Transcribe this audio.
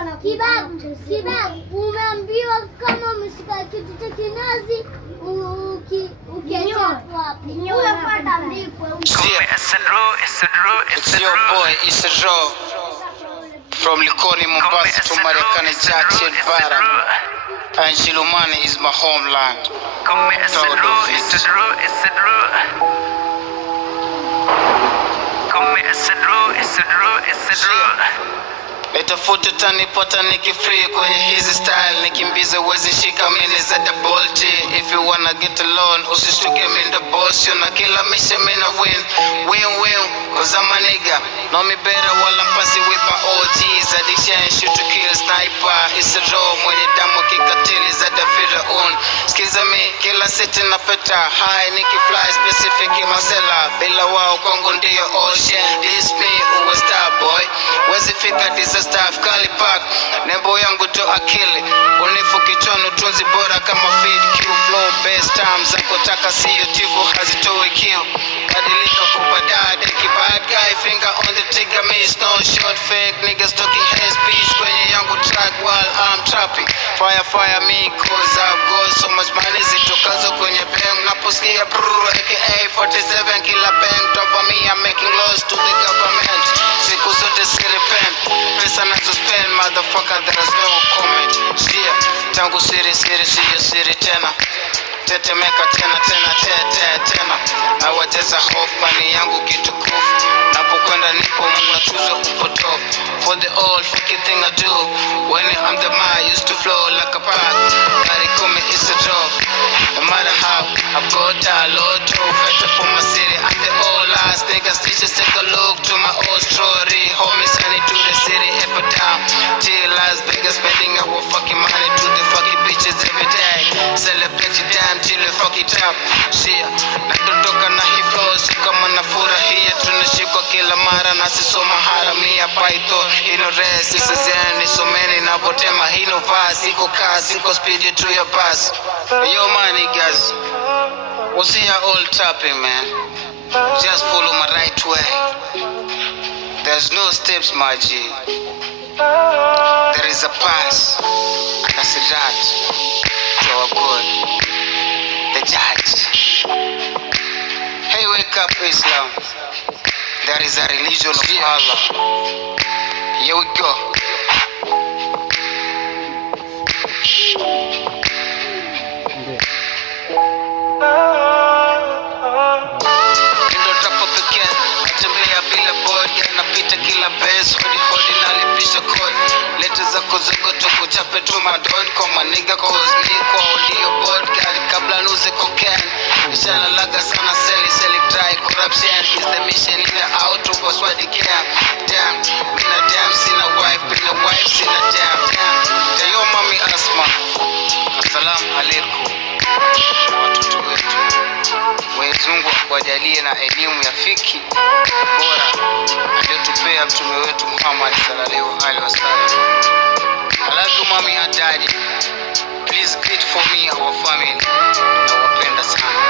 Kibabu, umeambiwa kama umeshika kitu cha kinazi ukiacha wapi? It's your boy Isaro from Likoni, Mombasa to Marekani, Jackson, Bara. And Shilumani is my homeland. Proud of it. Nitafuta tanipata nikifree kwenye hizi style, nikimbize wezi shika mini za double T. If you wanna get alone, usishtuke me the boss. You na kila mission me na win, cause I'm a nigga. Know me better while I'm passing with my OGs. Addiction, shoot to kill, sniper. It's a raw, mwenye damu kikatili za dafira on. Skiza me, kila city na peta high, niki fly specific masela. Bila wao Kongo ndiyo ocean. This me, uwe star boy. Wezi fika disaster, Kali Park. Nembo yangu to akili. Unifu kichwani tunzi bora kama feed Q flow. Best times zako taka siyo tivu hazitoi kill. Badilika kubada, deki bad guy. Finger on the trigger, me is no short fake. Niggas talking hate speech kwenye yangu track while I'm trapping. Fire me cause I've got so much money. Zitokazo kwenye bang. Naposikia brrr aka 47 kila bang. Top of me I'm making laws to the government. Siku zote si repent. Pesa nazo spend motherfucker, there is no comment. Shia, tangu siri siyo siri tena. Tetemeka tena na wacheza hofu pani yangu kitukufu. Napokwenda nipo mnatuzo upotofu. For the old fucking thing I do when I'm the man, used to flow like a park. Gari kumi is a job. No matter how I've got a lot of better for my city. I'm the old last niggas. Teachers take a look to my old story. Homies send it to the city ever down. Till Las Vegas spending our fucking money to the fucking bitches every day. Celebrate your damn till you fuck it up. Shia, nadotoka na hii flow si kama nafurahia. Tunashikwa kila mara na sisoma haramia paito. Ino rest, this is any so many na potema hino fast. Siko car, siko speed to your bus. Yo man niggas, what's here all tapping man? Just follow my right way. There's no steps my G. There is a pass. And I said that to our God, the judge. Hey, wake up Islam. There is a religion of Allah. Here we go. Napita kila base, hodi nalipisha code. Leta zako zogoto kuchape tu madon. Kwa maniga cause me kwa audio board. Gari kabla nuze cocaine. Ishana laga sana seli dry. Corruption is the mission in the out of us what they can. Damn, mina damn sina wife. Mina wife sina damn. Yo mami Asma, assalamu alaikum. Watoto wetu Mwenyezi Mungu akujalie na elimu ya fiki bora aliyotupea mtume wetu Muhammad sallallahu alaihi wasallam. I love you mommy and daddy. Please greet for me our family. Nawapenda sana.